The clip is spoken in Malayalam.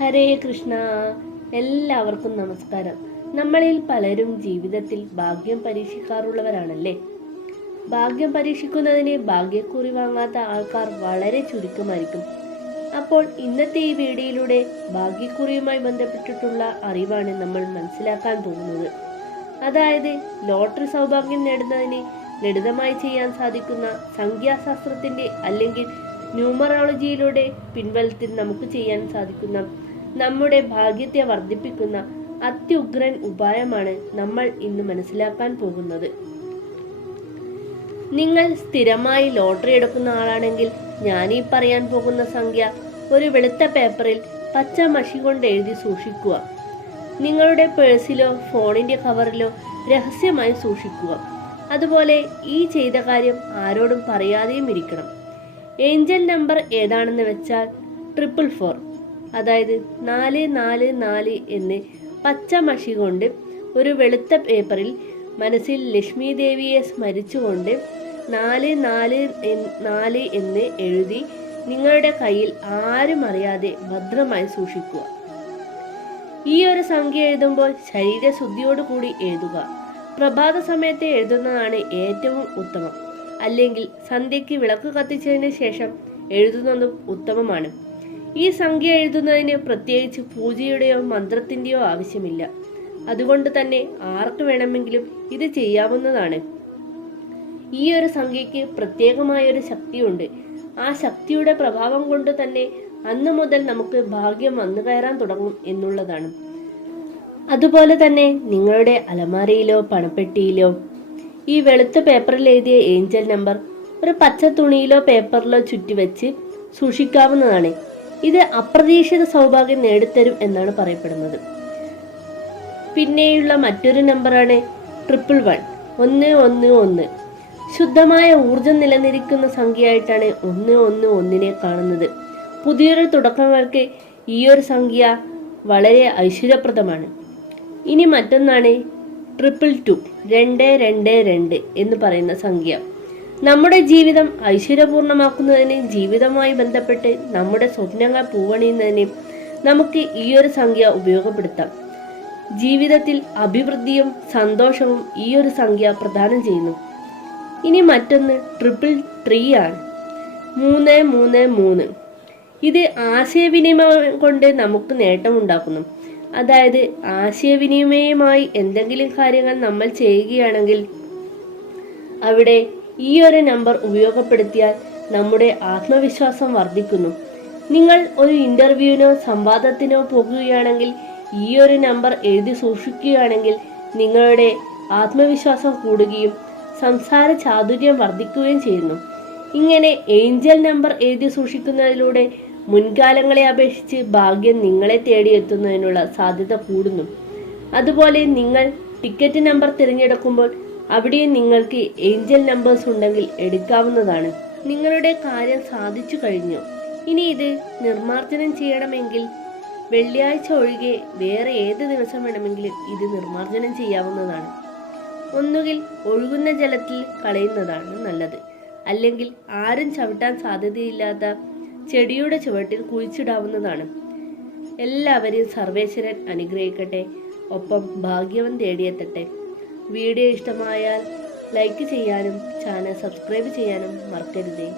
ഹരേ കൃഷ്ണ. എല്ലാവർക്കും നമസ്കാരം. നമ്മളിൽ പലരും ജീവിതത്തിൽ ഭാഗ്യം പരീക്ഷിക്കാറുള്ളവരാണല്ലേ? ഭാഗ്യം പരീക്ഷിക്കുന്നതിന് ഭാഗ്യക്കുറി വാങ്ങാത്ത ആൾക്കാർ വളരെ ചുരുക്കമായിരിക്കും. അപ്പോൾ ഇന്നത്തെ ഈ വീഡിയോയിലൂടെ ഭാഗ്യക്കുറിയുമായി ബന്ധപ്പെട്ടിട്ടുള്ള അറിവാണ് നമ്മൾ മനസ്സിലാക്കാൻ പോകുന്നത്. അതായത് ലോട്ടറി സൗഭാഗ്യം നേടുന്നതിന് ലളിതമായി ചെയ്യാൻ സാധിക്കുന്ന സംഖ്യാശാസ്ത്രത്തിന്റെ അല്ലെങ്കിൽ ന്യൂമറോളജിയിലൂടെ പിൻവലത്തിൽ നമുക്ക് ചെയ്യാൻ സാധിക്കുന്ന നമ്മുടെ ഭാഗ്യത്തെ വർദ്ധിപ്പിക്കുന്ന അത്യുഗ്രൻ ഉപായമാണ് നമ്മൾ ഇന്ന് മനസ്സിലാക്കാൻ പോകുന്നത്. നിങ്ങൾ സ്ഥിരമായി ലോട്ടറി എടുക്കുന്ന ആളാണെങ്കിൽ ഞാനീ പറയാൻ പോകുന്ന സംഖ്യ ഒരു വെളുത്ത പേപ്പറിൽ പച്ച മഷി കൊണ്ട് എഴുതി സൂക്ഷിക്കുക. നിങ്ങളുടെ പേഴ്സിലോ ഫോണിന്റെ കവറിലോ രഹസ്യമായി സൂക്ഷിക്കുക. അതുപോലെ ഈ ചെയ്ത കാര്യം ആരോടും പറയാതെയും ഇരിക്കണം. ഏഞ്ചൽ നമ്പർ ഏതാണെന്ന് വെച്ചാൽ ട്രിപ്പിൾ ഫോർ. അതായത് നാല് നാല് നാല് എന്ന് പച്ച മഷി കൊണ്ട് ഒരു വെളുത്ത പേപ്പറിൽ മനസ്സിൽ ലക്ഷ്മി ദേവിയെ സ്മരിച്ചുകൊണ്ട് നാല് നാല് നാല് എന്ന് എഴുതി നിങ്ങളുടെ കയ്യിൽ ആരും അറിയാതെ ഭദ്രമായി സൂക്ഷിക്കുക. ഈ ഒരു സംഖ്യ എഴുതുമ്പോൾ ശരീരശുദ്ധിയോടുകൂടി എഴുതുക. പ്രഭാത സമയത്ത് എഴുതുന്നതാണ് ഏറ്റവും ഉത്തമം. അല്ലെങ്കിൽ സന്ധ്യയ്ക്ക് വിളക്ക് കത്തിച്ചതിന് ശേഷം എഴുതുന്നതും ഉത്തമമാണ്. ഈ സംഖ്യ എഴുതുന്നതിന് പ്രത്യേകിച്ച് പൂജയുടെയോ മന്ത്രത്തിന്റെയോ ആവശ്യമില്ല. അതുകൊണ്ട് തന്നെ ആർക്ക് വേണമെങ്കിലും ഇത് ചെയ്യാവുന്നതാണ്. ഈ ഒരു സംഖ്യയ്ക്ക് പ്രത്യേകമായ ഒരു ശക്തിയുണ്ട്. ആ ശക്തിയുടെ പ്രഭാവം കൊണ്ട് തന്നെ അന്ന് മുതൽ നമുക്ക് ഭാഗ്യം വന്നു കയറാൻ തുടങ്ങും എന്നുള്ളതാണ്. അതുപോലെ തന്നെ നിങ്ങളുടെ അലമാരയിലോ പണപ്പെട്ടിയിലോ ഈ വെളുത്ത പേപ്പറിൽ എഴുതിയ ഏഞ്ചൽ നമ്പർ ഒരു പച്ച തുണിയിലോ പേപ്പറിലോ ചുറ്റി വെച്ച് സൂക്ഷിക്കാവുന്നതാണ്. ഇത് അപ്രതീക്ഷിത സൗഭാഗ്യം നേടിത്തരും എന്നാണ് പറയപ്പെടുന്നത്. പിന്നെയുള്ള മറ്റൊരു നമ്പറാണ് ട്രിപ്പിൾ വൺ. ഒന്ന് ഒന്ന് ഒന്ന്. ശുദ്ധമായ ഊർജം നിലനിരിക്കുന്ന സംഖ്യയായിട്ടാണ് ഒന്ന് ഒന്ന് ഒന്നിനെ കാണുന്നത്. പുതിയൊരു തുടക്കങ്ങൾക്ക് ഈ ഒരു സംഖ്യ വളരെ ഐശ്വര്യപ്രദമാണ്. ഇനി മറ്റൊന്നാണ് ട്രിപ്പിൾ ടു. രണ്ട് രണ്ട് രണ്ട് എന്ന് പറയുന്ന സംഖ്യ. നമ്മുടെ ജീവിതം ഐശ്വര്യപൂർണമാക്കുന്നതിന് ജീവിതവുമായി ബന്ധപ്പെട്ട് നമ്മുടെ സ്വപ്നങ്ങൾ പൂവണിയുന്നതിന് നമുക്ക് ഈ ഒരു സംഖ്യ ഉപയോഗപ്പെടുത്താം. ജീവിതത്തിൽ അഭിവൃദ്ധിയും സന്തോഷവും ഈ ഒരു സംഖ്യ പ്രദാനം ചെയ്യുന്നു. ഇനി മറ്റൊന്ന് ട്രിപ്പിൾ ത്രീ ആണ്. മൂന്ന് മൂന്ന് മൂന്ന്. ഇത് ആശയവിനിമയം കൊണ്ട് നമുക്ക് നേട്ടമുണ്ടാക്കുന്നു. അതായത് ആശയവിനിമയമായി എന്തെങ്കിലും കാര്യങ്ങൾ നമ്മൾ ചെയ്യുകയാണെങ്കിൽ അവിടെ ഈ ഒരു നമ്പർ ഉപയോഗപ്പെടുത്തിയാൽ നമ്മുടെ ആത്മവിശ്വാസം വർദ്ധിക്കുന്നു. നിങ്ങൾ ഒരു ഇന്റർവ്യൂവിനോ സംവാദത്തിനോ പോകുകയാണെങ്കിൽ ഈ ഒരു നമ്പർ എഴുതി സൂക്ഷിക്കുകയാണെങ്കിൽ നിങ്ങളുടെ ആത്മവിശ്വാസം കൂടുകയും സംസാര ചാതുര്യം വർദ്ധിക്കുകയും ചെയ്യുന്നു. ഇങ്ങനെ ഏഞ്ചൽ നമ്പർ എഴുതി സൂക്ഷിക്കുന്നതിലൂടെ മുൻകാലങ്ങളെ അപേക്ഷിച്ച് ഭാഗ്യം നിങ്ങളെ തേടിയെത്തുന്നതിനുള്ള സാധ്യത കൂടുന്നു. അതുപോലെ നിങ്ങൾ ടിക്കറ്റ് നമ്പർ തിരഞ്ഞെടുക്കുമ്പോൾ അവിടെയും നിങ്ങൾക്ക് ഏഞ്ചൽ നമ്പേഴ്സ് ഉണ്ടെങ്കിൽ എടുക്കാവുന്നതാണ്. നിങ്ങളുടെ കാര്യം സാധിച്ചു കഴിഞ്ഞു. ഇനി ഇത് നിർമ്മാർജനം ചെയ്യണമെങ്കിൽ വെള്ളിയാഴ്ച ഒഴികെ വേറെ ഏത് ദിവസം വേണമെങ്കിലും ഇത് നിർമ്മാർജനം ചെയ്യാവുന്നതാണ്. ഒന്നുകിൽ ഒഴുകുന്ന ജലത്തിൽ കളയുന്നതാണ് നല്ലത്. അല്ലെങ്കിൽ ആരും ചവിട്ടാൻ സാധ്യതയില്ലാത്ത ചെടിയുടെ ചുവട്ടിൽ കുഴിച്ചിടാവുന്നതാണ്. എല്ലാവരെയും സർവേശ്വരൻ അനുഗ്രഹിക്കട്ടെ. ഒപ്പം ഭാഗ്യവൻ തേടിയെത്തട്ടെ. വീഡിയോ ഇഷ്ടമായാൽ ലൈക്ക് ചെയ്യാനും ചാനൽ സബ്സ്ക്രൈബ് ചെയ്യാനും മറക്കരുതേ.